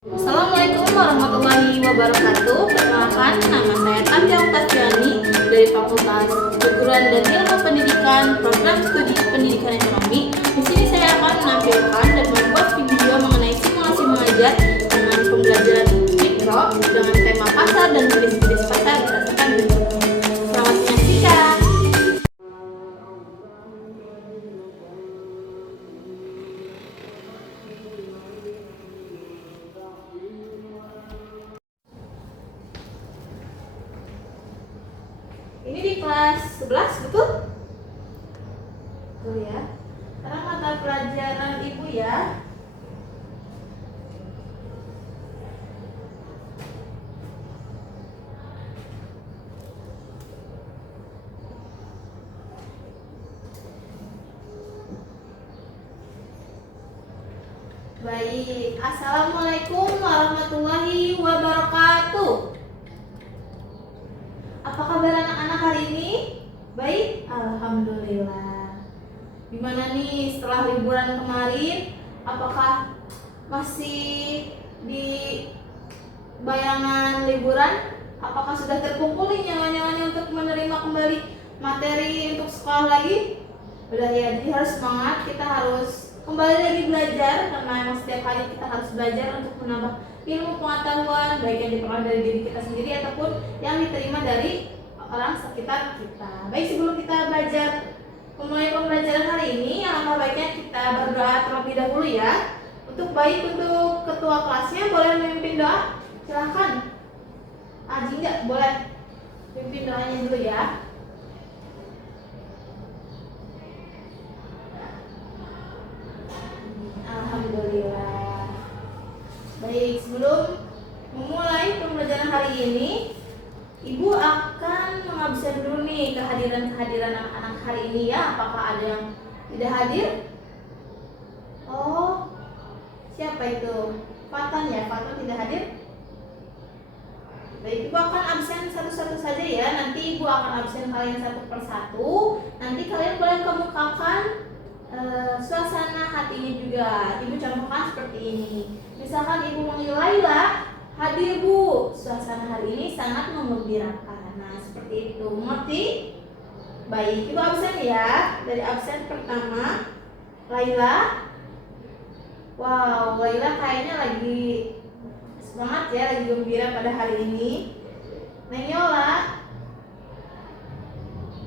Assalamualaikum warahmatullahi wabarakatuh. Perkenalkan, nama saya Tanja Oktaviani dari Fakultas Keguruan dan Ilmu Pendidikan Program Studi Pendidikan Ekonomi. Di sini saya akan menampilkan dan membuat video mengenai simulasi mengajar dengan pembelajaran mikro dengan tema pasar dan jenis-jenis pasar berdasarkan berikut. Selamat menyaksikan. Ini di kelas 11, betul? Betul ya. Sekarang mata pelajaran Ibu ya. Baik, Assalamualaikum warahmatullahi wabarakatuh. Apa kabar anak-anak hari ini? Baik, alhamdulillah. Gimana nih setelah liburan kemarin? Apakah masih di bayangan liburan? Apakah sudah terkumpul nih nyawa-nyawanya untuk menerima kembali materi untuk sekolah lagi? Udah ya, jadi harus semangat. Kita harus kembali lagi belajar karena emang setiap hari kita harus belajar untuk menambah ilmu pengetahuan baik yang diperoleh dari diri kita sendiri ataupun yang diterima dari orang sekitar kita. Baik, sebelum kita belajar memulai pembelajaran hari ini, alangkah baiknya kita berdoa terlebih dahulu ya. Untuk ketua kelasnya boleh memimpin doa, silahkan. Aji enggak boleh pimpin doanya dulu ya. Alhamdulillah. Baik, sebelum memulai pembelajaran hari ini, Ibu akan mengabsen dulu nih kehadiran anak-anak hari ini ya. Apakah ada yang tidak hadir? Oh, siapa itu? Fatan ya, Fatan tidak hadir. Baik, Ibu akan absen satu-satu saja ya. Nanti Ibu akan absen kalian satu persatu. Nanti kalian boleh kemukakan suasana hatinya juga. Ibu contohkan seperti ini. Misalkan Ibu manggil Laila, hadir Bu, suasana hari ini sangat menggembirakan. Nah, seperti itu, mengerti? Baik, Ibu absen ya. Dari absen pertama, Laila. Wow, Laila kayaknya lagi semangat ya, lagi gembira pada hari ini. Neng Yola.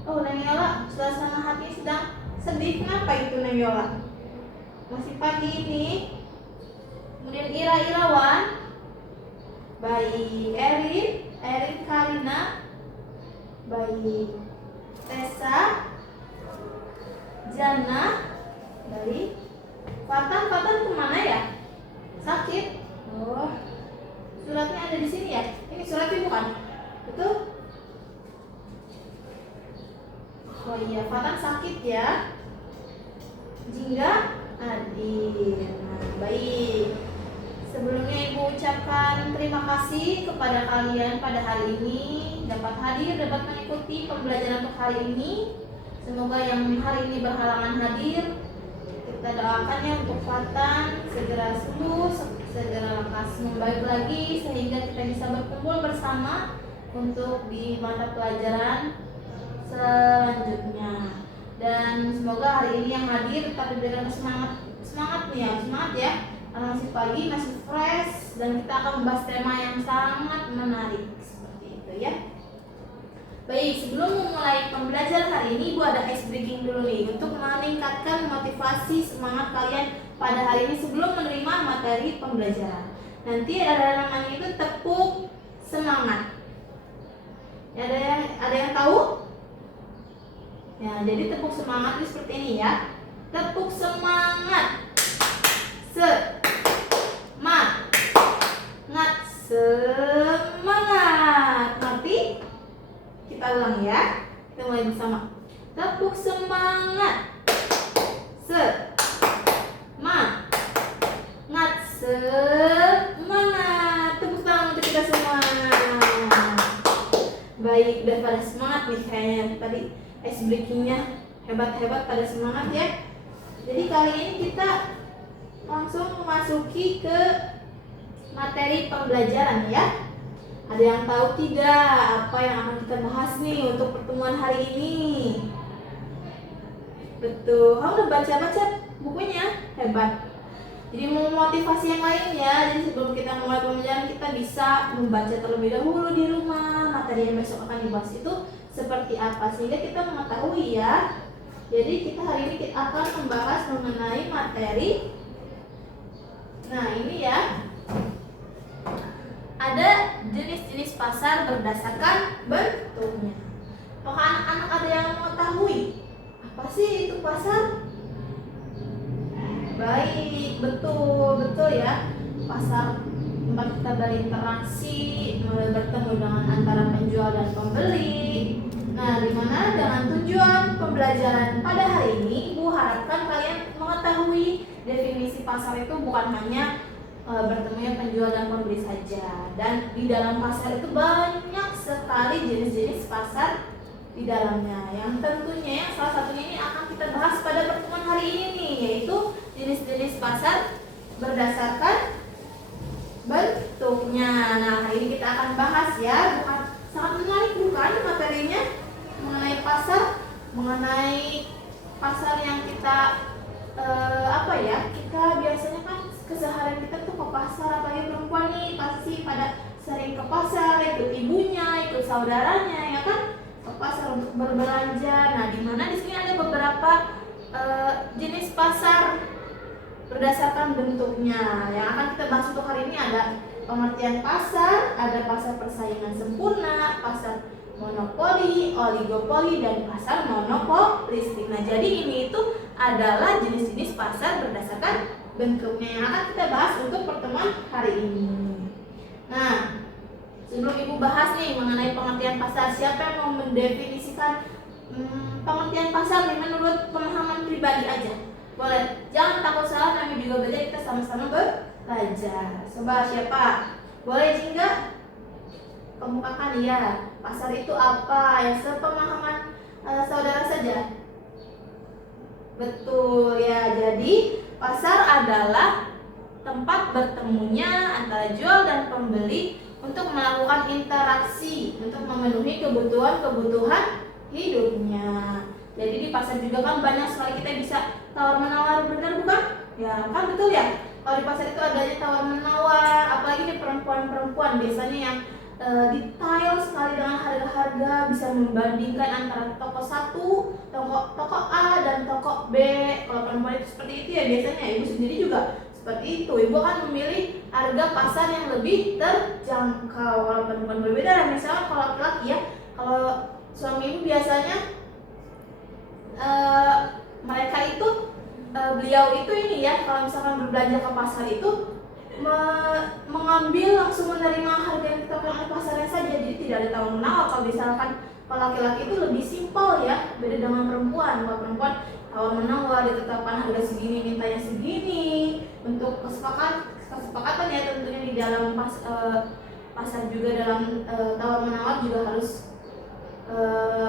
Oh, Neng Yola, suasana hati sedang sedih. Kenapa itu Neng Yola? Masih pagi ini. Kemudian Irawan. Baik, Erin Karina. Baik, Tessa, Jana. Baik, Fatan kemana ya? Sakit? Oh, suratnya ada di sini ya? Ini suratnya bukan? Betul? Oh iya, Fatan sakit ya. Jingga hadir. Nah, baik. Sebelumnya Ibu ucapkan terima kasih kepada kalian pada hari ini dapat hadir, dapat mengikuti pembelajaran untuk hari ini. Semoga yang hari ini berhalangan hadir, kita doakan ya untuk Fatan segera sembuh, segera lekas membaik lagi sehingga kita bisa berkumpul bersama untuk di mata pelajaran selanjutnya. Dan semoga hari ini yang hadir tetap diberikan semangat nih ya, semangat ya. Masih pagi, masih fresh, dan kita akan membahas tema yang sangat menarik seperti itu ya. Baik, sebelum memulai pembelajaran hari ini, Ibu ada ice breaking dulu nih untuk meningkatkan motivasi semangat kalian pada hari ini sebelum menerima materi pembelajaran. Nanti ada namanya itu tepuk semangat. Ya, ada yang tahu? Ya, jadi tepuk semangat itu seperti ini ya. Tepuk semangat. Semangat. Ngerti? Kita ulang ya. Kita mulai bersama. Tepuk semangat. Semangat. Semangat. Tepuk tangan untuk kita semua. Baik, udah pada semangat nih kayaknya. Tadi ice breakingnya hebat-hebat, pada semangat ya. Jadi kali ini kita langsung memasuki ke materi pembelajaran ya. Ada yang tahu tidak apa yang akan kita bahas nih untuk pertemuan hari ini? Betul, kamu udah baca-baca bukunya? Hebat. Jadi memotivasi yang lain ya. Jadi sebelum kita mulai pembelajaran, kita bisa membaca terlebih dahulu di rumah materi yang besok akan dibahas itu seperti apa, sehingga kita mengetahui ya. Jadi kita hari ini akan membahas mengenai materi. Nah ini ya, ada jenis-jenis pasar berdasarkan bentuknya. Apakah anak-anak ada yang mengetahui apa sih itu pasar? Baik, betul ya. Pasar tempat kita berinteraksi, bertemu dengan antara penjual dan pembeli. Nah, dimana dengan tujuan pembelajaran pada hari ini, Ibu harapkan kalian mengetahui definisi pasar itu bukan hanya bertemunya penjual dan pembeli saja. Dan di dalam pasar itu banyak sekali jenis-jenis pasar di dalamnya. Yang tentunya yang salah satunya ini akan kita bahas pada pertemuan hari ini, yaitu jenis-jenis pasar berdasarkan bentuknya. Nah, hari ini kita akan bahas ya, bukan sangat menarik bukan materinya mengenai pasar yang kita kita biasanya kan keseharian kita tuh ke pasar, apalagi perempuan nih pasti pada sering ke pasar, ikut ibunya, ikut saudaranya ya kan, ke pasar untuk berbelanja. Nah, di mana di sini ada beberapa jenis pasar berdasarkan bentuknya. Yang akan kita bahas untuk hari ini ada pengertian pasar, ada pasar persaingan sempurna, pasar monopoli, oligopoli, dan pasar monopolistik. Nah, jadi ini itu adalah jenis-jenis pasar berdasarkan bentuknya yang akan kita bahas untuk pertemuan hari ini. Nah, sebelum Ibu bahas nih mengenai pengertian pasar, siapa yang mau mendefinisikan pengertian pasar nih menurut pemahaman pribadi aja? Boleh, jangan takut salah, kami juga belajar, kita sama-sama belajar. Coba siapa? Boleh Jingga? Kemukakan ya, pasar itu apa? Ya sepemahaman saudara saja. Betul ya, jadi pasar adalah tempat bertemunya antara jual dan pembeli untuk melakukan interaksi, untuk memenuhi kebutuhan hidupnya. Jadi di pasar juga kan banyak sekali kita bisa tawar-menawar, benar bukan? Ya kan, betul ya? Kalau di pasar itu adanya tawar-menawar, apalagi di perempuan-perempuan biasanya yang detail sekali dengan harga-harga, bisa membandingkan antara toko satu, toko A dan toko B. Kalau perempuan itu seperti itu ya biasanya. Ibu sendiri juga seperti itu. Ibu akan memilih harga pasar yang lebih terjangkau. Kalau perempuan berbeda, misalnya kalau laki-laki ya, kalau suami ibu biasanya mereka itu beliau itu ini ya, kalau misalkan berbelanja ke pasar itu mengambil langsung menerima harga yang ditetapkan oleh pasarnya saja, jadi tidak ada tawar menawar. Kalau misalkan kalau laki-laki itu lebih simpel ya, beda dengan perempuan. Kalau perempuan tawar menawar, ditetapkan harga segini, mintanya segini, untuk kesepakatan ya tentunya di dalam pasar juga, dalam tawar menawar juga harus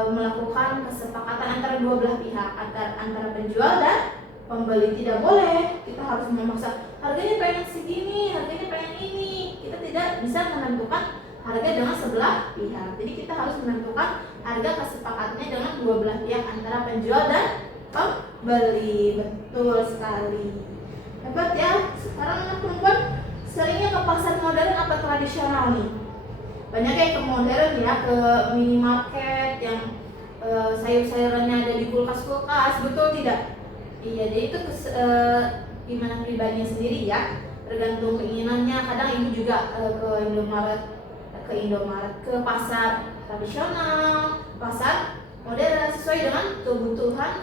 melakukan kesepakatan antara dua belah pihak, antara penjual dan pembeli. Tidak boleh kita harus memaksa harganya pengen segini, harganya pengen ini. Kita tidak bisa menentukan harga dengan sebelah pihak. Jadi kita harus menentukan harga kesepakatannya dengan dua belah pihak, antara penjual dan pembeli. Betul sekali. Hebat ya. Sekarang anak perempuan seringnya ke pasar modern apa tradisional nih? Banyak yang ke modern ya, ke minimarket yang sayur-sayurannya ada di kulkas-kulkas, betul tidak? Iya, jadi itu gimana pribadinya sendiri ya, tergantung keinginannya. Kadang ibu juga ke Indomaret, ke pasar tradisional, pasar modern, sesuai dengan kebutuhan.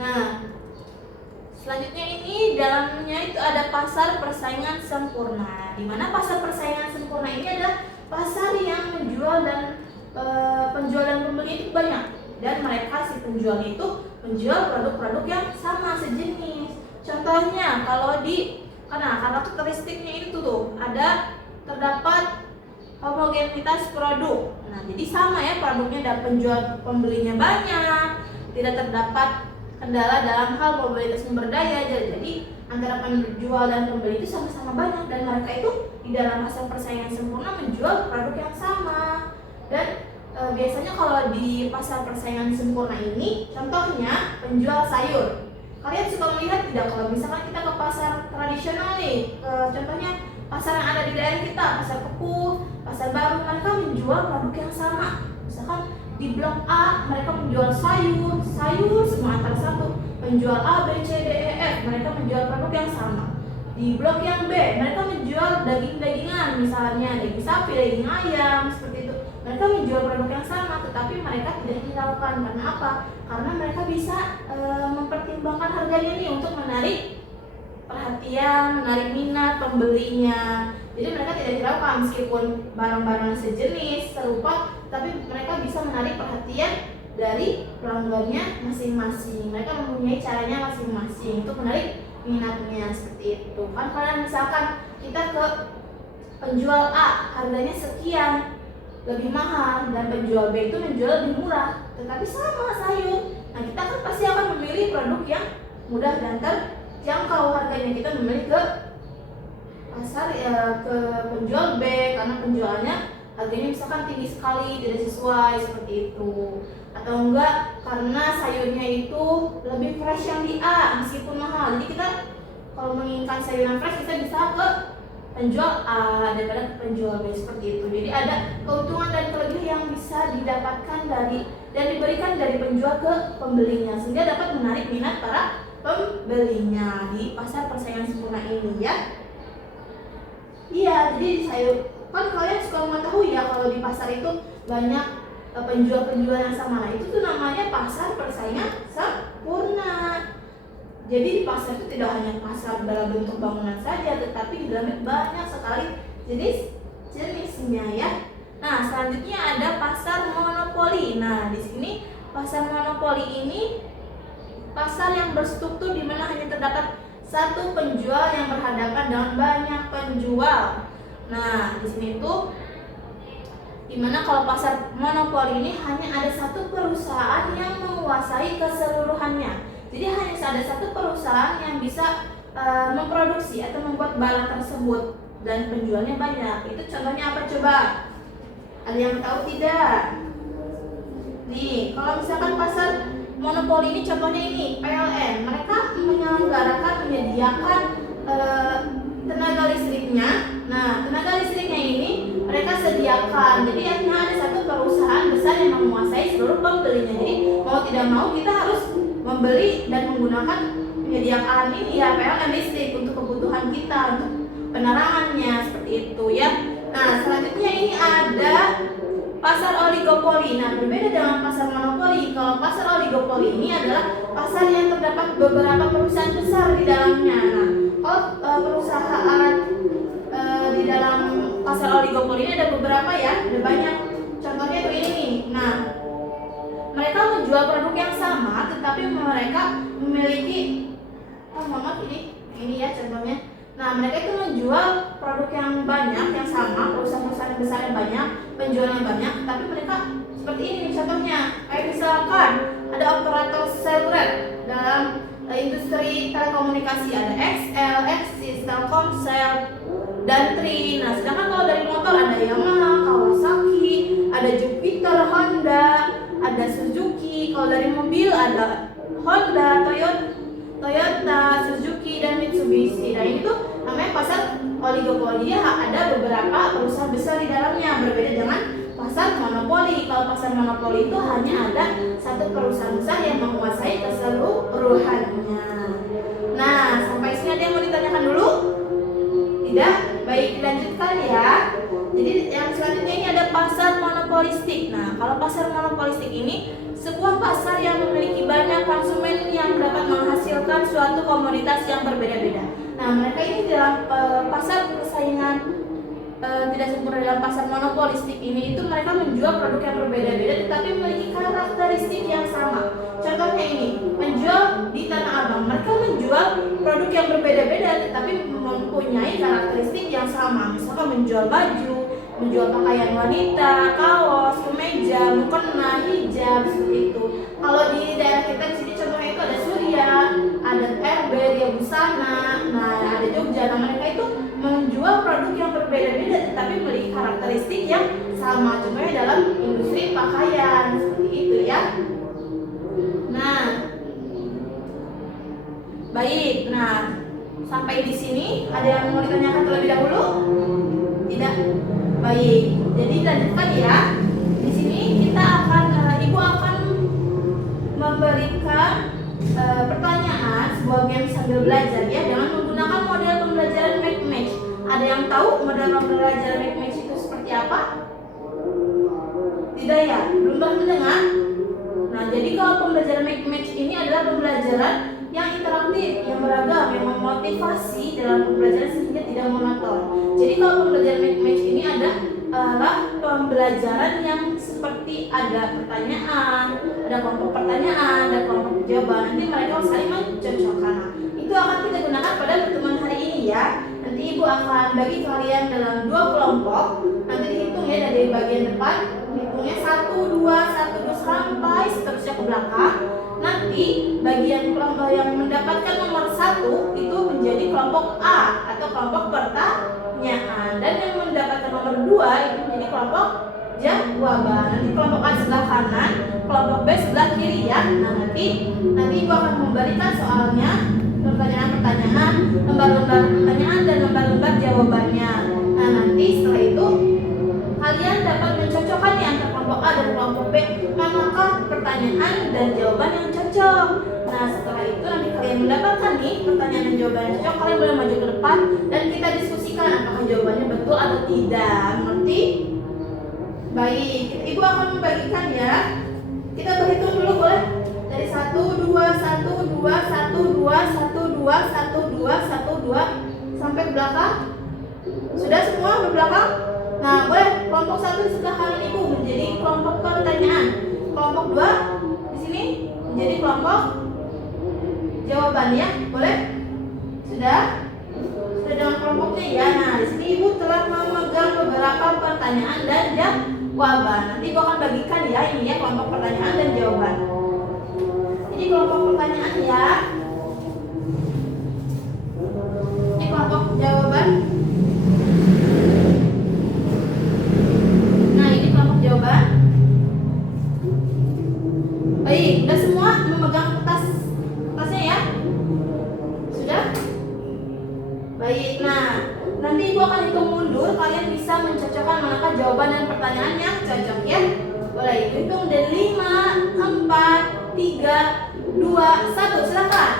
Nah, selanjutnya ini dalamnya itu ada pasar persaingan sempurna. Di mana pasar persaingan sempurna ini adalah pasar yang menjual dan penjual dan pembeli itu banyak, dan mereka si penjual itu menjual produk-produk yang sama, sejenis. Contohnya kalau karena karakteristiknya itu tuh terdapat homogenitas produk. Nah, jadi sama ya produknya, dan penjual pembelinya banyak, tidak terdapat kendala dalam hal mobilitas sumber daya. Jadi antara penjual dan pembeli itu sama-sama banyak, dan mereka itu di dalam pasar persaingan sempurna menjual produk yang sama. Dan biasanya kalau di pasar persaingan sempurna ini, contohnya penjual sayur. Kalian suka melihat tidak, kalau misalkan kita ke pasar tradisional nih, contohnya pasar yang ada di daerah kita, pasar Kepuh, pasar Baru, mereka menjual produk yang sama. Misalkan di blok A mereka menjual sayur semua antar satu. Penjual A, B, C, D, E, F mereka menjual produk yang sama. Di blok yang B mereka menjual daging-dagingan, misalnya daging sapi, daging ayam, seperti itu. Mereka menjual produk yang sama, tetapi mereka tidak hiraukan. Karena apa? Karena mereka bisa mempertimbangkan harganya nih untuk menarik perhatian, menarik minat pembelinya. Jadi mereka tidak hiraukan meskipun barang-barang sejenis, serupa, tapi mereka bisa menarik perhatian dari pelanggannya masing-masing. Mereka mempunyai caranya masing-masing untuk menarik minatnya, seperti itu. Kan kalian misalkan kita ke penjual A harganya sekian, lebih mahal, dan penjual B itu menjual lebih murah, tetapi sama sayur. Nah, kita kan pasti akan memilih produk yang mudah dan terjangkau harganya. Kita memilih ke pasar ke penjual B karena penjualnya harganya misalkan tinggi sekali, tidak sesuai, seperti itu. Atau enggak karena sayurnya itu lebih fresh yang di A meskipun mahal. Jadi kita kalau menginginkan sayuran fresh, kita bisa ke penjual A daripada penjual B, seperti itu. Jadi ada keuntungan dan kelebihan yang bisa didapatkan dari dan diberikan dari penjual ke pembelinya, sehingga dapat menarik minat para pembelinya di pasar persaingan sempurna ini, ya. Iya, jadi sayur kan kalian suka mengetahui ya kalau di pasar itu banyak penjual-penjual yang sama. Nah, itu tuh namanya pasar persaingan sempurna. Jadi di pasar itu tidak hanya pasar dalam bentuk bangunan saja, tetapi di dalamnya banyak sekali jenis-jenisnya, ya. Nah, selanjutnya ada pasar monopoli. Nah, di sini pasar monopoli ini pasar yang berstruktur di mana hanya terdapat satu penjual yang berhadapan dengan banyak penjual. Nah, di sini tuh dimana kalau pasar monopoli ini hanya ada satu perusahaan yang menguasai keseluruhannya. Jadi hanya ada satu perusahaan yang bisa memproduksi atau membuat barang tersebut dan penjualnya banyak. Itu contohnya apa coba? Ada yang tahu tidak? Nih, kalau misalkan pasar monopoli ini contohnya ini PLN. Mereka menyediakan tenaga listriknya. Nah, tenaga listriknya ini mereka sediakan. Jadi hanya ada satu perusahaan besar yang menguasai seluruh pembelinya. Jadi mau tidak mau kita harus membeli dan menggunakan penyediaan ini ya PLN listrik untuk kebutuhan kita, untuk penerangannya, seperti itu, ya. Nah, selanjutnya ini ada pasar oligopoli. Nah, berbeda dengan pasar monopoli. Kalau pasar oligopoli ini adalah pasar yang terdapat beberapa perusahaan besar di dalamnya. Nah, kalau perusahaan di dalam pasar oligopoli ini ada beberapa, ya, ada banyak. Contohnya tuh ini nih. Nah, mereka menjual produk yang sama, tetapi mereka memiliki ini ya contohnya. Nah, mereka itu menjual produk yang banyak, yang sama, perusahaan-perusahaan besar yang banyak, penjualnya banyak, tapi mereka seperti ini contohnya. Kayak misalkan ada operator seluler dalam industri telekomunikasi, ada XL, Axis, Telkomsel, dan Tri. Nah, sedangkan kalau dari motor ada Yamaha, Kawasaki, ada Jupiter, Honda, ada Suzuki. Kalau dari mobil ada Honda, Toyota, Suzuki, dan Mitsubishi. Nah, ini tuh namanya pasar oligopoli. Dia ada beberapa perusahaan besar di dalamnya, berbeda dengan pasar monopoli. Kalau pasar monopoli itu hanya ada satu perusahaan besar yang menguasai keseluruhannya. Nah, sampai sini ada yang mau ditanyakan dulu? Tidak? Baik, dilanjutkan ya. Jadi yang selanjutnya ini ada pasar monopolistik. Nah, kalau pasar monopolistik ini sebuah pasar yang memiliki banyak konsumen yang dapat menghasilkan suatu komoditas yang berbeda-beda. Nah, mereka ini dalam pasar persaingan tidak sempurna dalam pasar monopolistik ini itu mereka menjual produk yang berbeda-beda tetapi memiliki karakteristik yang sama. Contohnya ini, menjual di Tanah Abang, mereka menjual produk yang berbeda-beda tetapi mempunyai karakteristik yang sama. Misalkan menjual baju, menjual pakaian wanita, kaos, kemeja, mukena, hijab seperti itu. Kalau di daerah kita di sini contohnya itu ada Surya, ada RB, dia busana, nah ada Jogja. Nah mereka itu menjual produk yang berbeda-beda tetapi memiliki karakteristik yang sama. Contohnya dalam industri pakaian seperti itu ya. Nah, baik. Nah, sampai di sini ada yang mau ditanyakan terlebih dahulu? Tidak? Baik. Jadi lanjutkan ya. Di sini kita akan Ibu akan memberikan pertanyaan sebuah game sambil belajar ya dengan menggunakan model pembelajaran Make Match. Ada yang tahu model pembelajaran Make Match itu seperti apa? Tidak ya? Belum pernah mendengar? Nah, jadi kalau pembelajaran Make Match ini adalah pembelajaran yang interaktif, yang beragam, yang memotivasi dalam pembelajaran sehingga tidak monoton. Jadi kalau pembelajaran Make Match ini adalah pembelajaran yang seperti ada pertanyaan, ada kelompok pertanyaan, ada kelompok jawaban. Nanti mereka saling mencocokkan. Itu akan kita gunakan pada pertemuan hari ini ya. Nanti Ibu akan bagi kalian dalam 2 kelompok. Nanti dihitung ya dari bagian depan. Hitungnya 1, 2, 1, 2 sampai seterusnya ke belakang. Nanti bagian kelompok yang mendapatkan nomor 1 itu menjadi kelompok A atau kelompok pertanyaan, dan yang mendapatkan nomor 2 itu menjadi kelompok jawaban. Nanti kelompok A sebelah kanan, kelompok B sebelah kiri ya. Nah nanti Ibu akan memberikan soalnya, pertanyaan-pertanyaan, lembar-lembar pertanyaan dan lembar-lembar jawabannya. Nah nanti setelah itu kalian dapat mencocokkannya antara kelompok A dan kelompok B, manakah pertanyaan dan jawaban yang cocok. Nah setelah itu nanti kalian mendapatkan nih pertanyaan dan jawaban yang cocok, kalian boleh maju ke depan dan kita diskusikan apakah jawabannya betul atau tidak. Mengerti? Baik, Ibu akan membagikan ya. Kita berhitung dulu boleh? Dari 1, 2, 1, 2, 1, 2, 1, 2, 1, 2, 1, 2 sampai ke belakang. Sudah semua ke belakang? Nah, boleh kelompok 1 di sebelah kanan Ibu menjadi kelompok pertanyaan. Kelompok 2 di sini menjadi kelompok jawaban ya. Boleh? Sudah? Sudah dengan kelompoknya ya. Nah, di sini Ibu telah memegang beberapa pertanyaan dan jawaban. Nanti Ibu akan bagikan ya ini ya kelompok pertanyaan dan jawaban. Ini kelompok pertanyaan ya. Ini kelompok jawaban. Jawaban. Baik, sudah semua memegang kertasnya ya? Sudah? Baik, nah nanti Ibu akan hitung mundur, kalian bisa mencocokkan manakah jawaban dan pertanyaan yang cocok ya. Boleh hitung dari 5, 4, 3, 2, 1, silakan.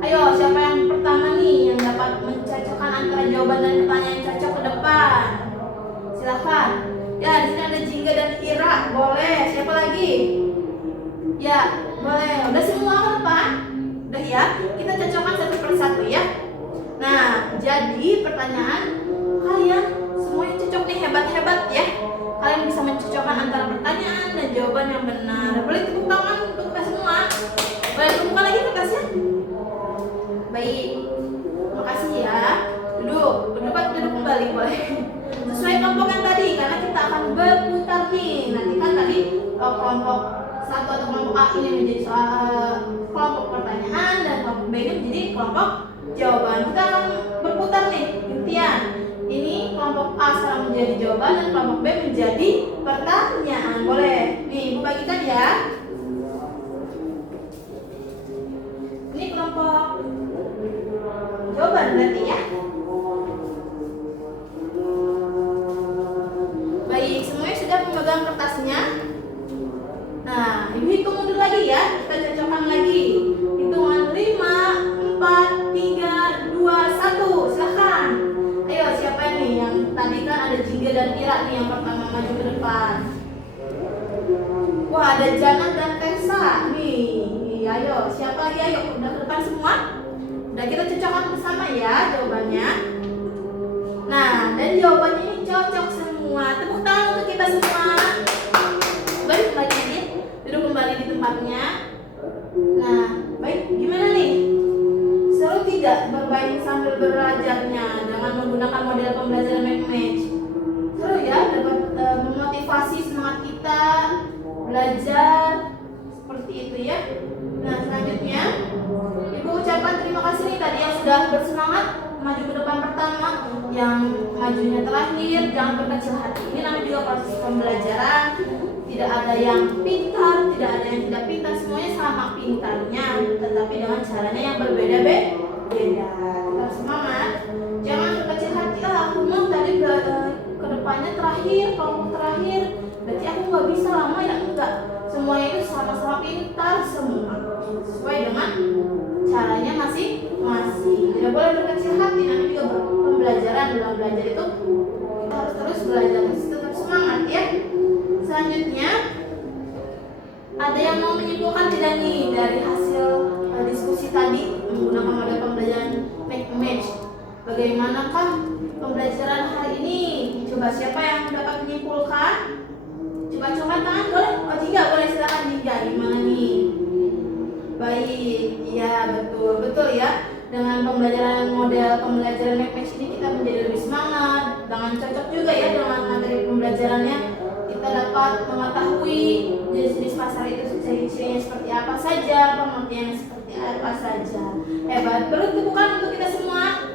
Ayo, siapa yang pertama nih yang dapat mencocokkan antara jawaban dan pertanyaan yang cocok ke depan? Silakan. Ya, di sini ada Jingga dan Ira, boleh. Siapa lagi? Ya, boleh. Udah semua ke depan? Udah ya. Kita cocokkan satu persatu ya. Nah, jadi pertanyaan kalian semuanya cocok nih, hebat-hebat ya. Kalian bisa mencocokkan antara pertanyaan dan jawaban yang benar. Boleh tepuk tangan untuk kita semua. Boleh temukan lagi kertasnya? Baik. Makasih ya. Duduk kembali boleh. Sesuai kelompok yang tadi, karena kita akan berputar nih. Nanti kan tadi kelompok 1 atau kelompok A ini menjadi kelompok pertanyaan dan kelompok B ini menjadi kelompok jawaban. Kita akan berputar nih gantian. Ini kelompok A sekarang menjadi jawaban dan kelompok B menjadi pertanyaan. Boleh? Nih, Ibu bagikan ya. Ini kelompok jawaban berarti ya. Baik, semuanya sudah memegang kertasnya. Nah, Ibu hitung mundur lagi ya. Kita cocokkan lagi. Hitungan 5, 4, 3, 2, 1. Silahkan. Ayo, siapa nih yang tadi kan ada Jingga dan Ira nih yang pertama maju ke depan. Wah, ada Jana dan Tessa nih. Ayo, siapa lagi? Ayo, udah ke depan semua? Udah kita cocokkan bersama ya jawabannya. Nah, dan jawabannya ini cocok semua. Tepuk tangan untuk kita semua. Balik lagi, duduk kembali di tempatnya. Nah, baik, gimana nih? Seru tidak bermain sambil belajarnya dengan menggunakan model pembelajaran Make Match? Seru ya? belajar seperti itu ya. Nah selanjutnya Ibu ucapkan terima kasih nih tadi yang sudah bersemangat maju ke depan pertama, yang majunya terakhir, jangan berkecil hati. Ini namanya juga proses pembelajaran. Tidak ada yang pintar, tidak ada yang tidak pintar, semuanya sama pintarnya, tetapi dengan caranya yang berbeda-beda. Tetap semangat, jangan berkecil hati. Aku mau tadi ke depannya terakhir, kelompok terakhir, berarti aku nggak bisa lama ya, enggak. Semuanya itu sama-sama pintar semua, sesuai dengan caranya masing-masing. Tidak boleh berkecil hati, nanti juga pembelajaran. Dalam belajar itu harus terus belajar, terus tetap semangat ya. Selanjutnya ada yang mau menyimpulkan tidak nih dari hasil diskusi tadi menggunakan model pembelajaran match? Bagaimanakah pembelajaran hari ini? Coba siapa yang dapat menyimpulkan? Coba tangan boleh? Oh Jingga boleh, silakan Jingga. Gimana nih? Baik, iya betul ya. Dengan pembelajaran model pembelajaran match ini kita menjadi lebih semangat, dengan cocok juga ya dengan materi pembelajarannya. Kita dapat mengetahui jenis-jenis pasar itu ciri-cirinya seperti apa saja, pengertiannya seperti apa saja. Hebat, beri tepukan untuk kita semua.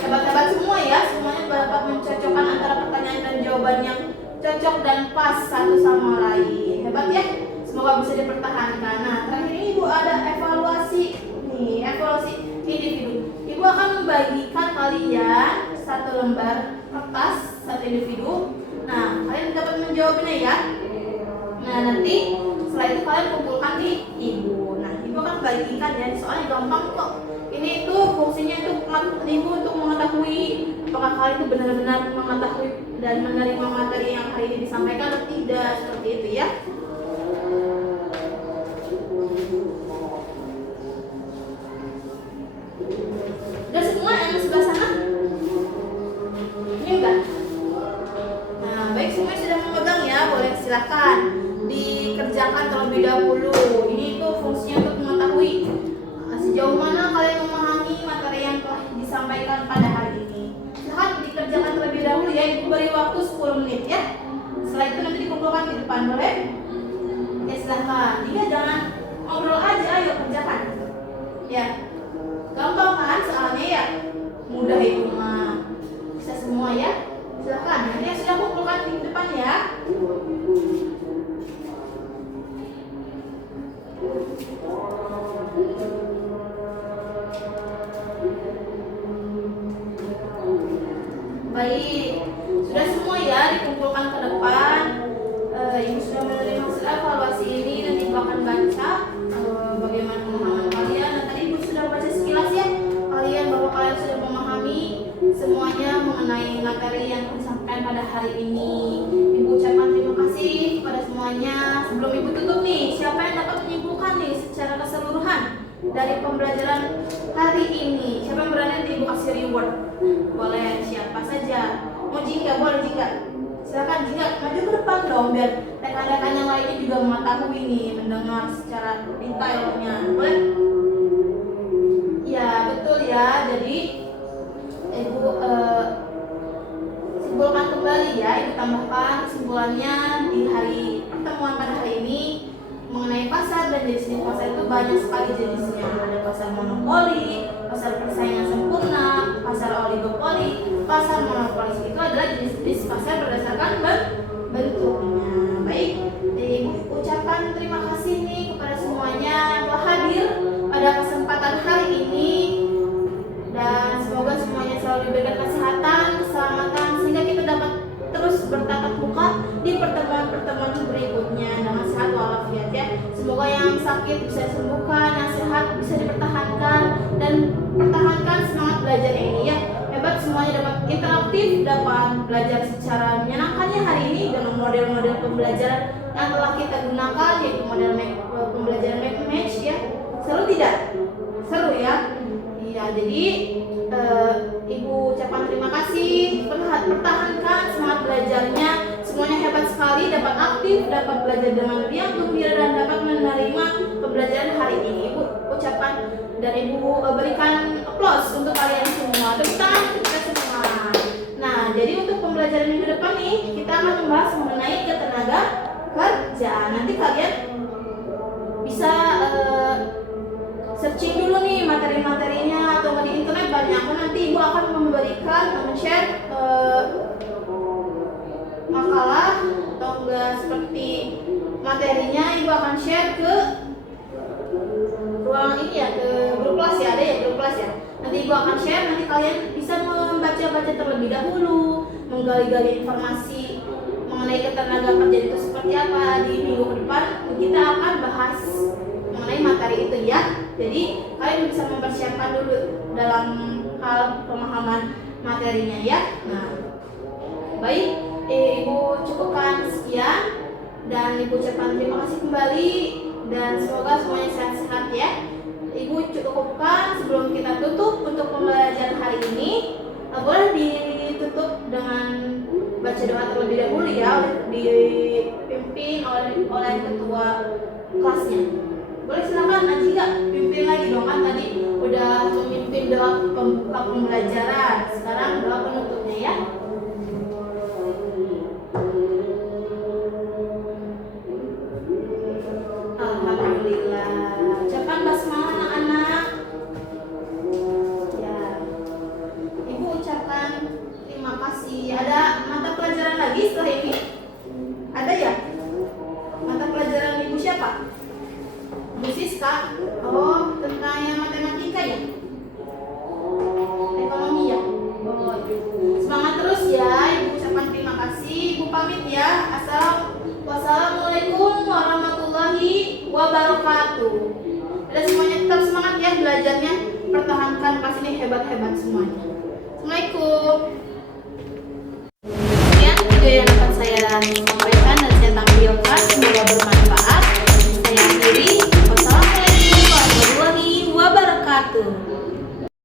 Hebat semua ya, semuanya dapat mencocokkan antara pertanyaan dan jawaban yang cocok dan pas satu sama lain. Hebat ya, semoga bisa dipertahankan. Nah terakhir ini Ibu ada evaluasi nih, evaluasi individu. Ibu akan membagikan kalian satu lembar kertas, satu individu. Nah, kalian dapat menjawabnya ya. Nah, nanti setelah itu kalian kumpulkan di Ibu. Nah, Ibu akan bagikan ya, soalnya gampang kok. Ini itu fungsinya untuk Ibu untuk mengetahui apakah kalian itu benar-benar mengetahui dan menerima materi yang hari ini disampaikan atau tidak, seperti itu ya. Udah semua yang sebelah sana? Ini enggak? Baik, semuanya sudah memegang ya, boleh silakan dikerjakan terlebih dahulu. Ini itu fungsinya untuk mengetahui sejauh mana kalian memahami materi yang telah disampaikan pada hari ini. Silakan dikerjakan terlebih dahulu ya, Ibu beri waktu 10 menit ya. Setelah itu nanti dikumpulkan di depan, boleh? Ya silakan. Jika jangan ngobrol aja, ayo kerjakan. Ya, gampang kan soalnya ya, mudah itu mah, bisa semua ya. Silakan, nanti yang sudah kumpulkan di depan ya. Baik, sudah semua ya dikumpulkan ke depan. Ibu sudah menerima hasil evaluasi ini dan Ibu akan baca bagaimana pemahaman kalian. Dan tadi Ibu sudah baca sekilas ya kalian, bahwa kalian sudah memahami semuanya mengenai materi yang disampaikan pada hari ini. Ibu ucapkan terima kasih kepada semuanya. Sebelum Ibu tutup nih, siapa yang dapat menyimpulkan nih secara keseluruhan dari pembelajaran hari ini? Siapa yang berani nanti Ibu kasih reward? Boleh siapa saja. Mau Jingga, boleh Jingga. Silakan Jingga, maju ke depan dong biar rekan-rekan yang lainnya juga mengetahui nih, mendengar secara detailnya. Boleh? Ya betul ya. Jadi Ibu simpulkan kembali ya, Ibu tambahkan kesimpulannya di hari pertemuan pada hari ini mengenai pasar dan jenis pasar itu banyak sekali jenisnya. Ada pasar monopoli, pasar persaingan sempurna, pasar oligopoli, pasar monopolis. Itu adalah jenis-jenis pasar berdasarkan bentuknya. Baik, Ibu ucapkan terima kasih nih kepada semuanya yang telah hadir pada kesempatan hari ini. Dan semoga semuanya selalu diberikan kesehatan, keselamatan, sehingga kita dapat terus bertatap muka di pertemuan-pertemuan berikutnya dengan sehat walafiat ya. Semoga yang sakit bisa disembuhkan, yang sehat bisa dipertahankan, dan pertahankan semangat belajar ini ya. Hebat, semuanya dapat interaktif, dapat belajar secara menyenangkannya hari ini dengan model-model pembelajaran yang telah kita gunakan, yaitu model pembelajaran match ya. Seru tidak? Seru ya. Ya, jadi Ibu ucapkan terima kasih, pertahankan semangat belajarnya. Semuanya hebat sekali, dapat aktif, dapat belajar dengan riang gembira, dan dapat menerima pembelajaran hari ini. Ibu ucapkan dan Ibu berikan aplaus untuk kalian semua. Tepuk tangan untuk kita semua. Nah, jadi untuk pembelajaran minggu depan nih, kita akan membahas mengenai ketenaga kerja. Nanti kalian bisa searching dulu nih materi-materinya, atau di internet banyak. Nanti ibu akan memberikan, men-share makalah atau enggak seperti materinya, ibu akan share ke ruang ini ya, ke grup kelas ya, ada ya grup kelas ya. Nanti ibu akan share, nanti kalian bisa membaca-baca terlebih dahulu, menggali-gali informasi mengenai ketenaga kerjaan itu seperti apa. Di minggu ke depan kita akan bahas mengenai materi itu ya. Jadi kalian bisa mempersiapkan dulu dalam hal pemahaman materinya ya. Nah, baik, ibu cukupkan sekian dan ibu ucapkan terima kasih kembali dan semoga semuanya sehat-sehat ya. Ibu cukupkan sebelum kita tutup untuk pembelajaran hari ini. Boleh ditutup dengan baca doa terlebih dahulu ya, dipimpin oleh ketua kelasnya. Boleh silakan Najika pimpin lagi dong, kan tadi udah memimpin doa pembuka pembelajaran. Sekarang doa penutupnya ya. Alhamdulillah. Ucapan basmalah anak-anak. Ya. Ibu ucapkan terima kasih. Ada mata pelajaran lagi setelah ini? Ada ya? Mata pelajaran ibu siapa? Bu Siska. Oh, tentang yang matematika ya? Ekonomi ya? Oh, semangat terus ya. Ibu ucapkan terima kasih. Ibu pamit ya. Wassalamualaikum warahmatullahi wabarakatuh. Dan semuanya tetap semangat ya belajarnya. Pertahankan kelas ini hebat-hebat semuanya. Assalamualaikum. Sekian video yang dapat saya sampaikan dan saya tampilkan. Semoga bermanfaat. Saya akhiri. Wassalamualaikum warahmatullahi wabarakatuh.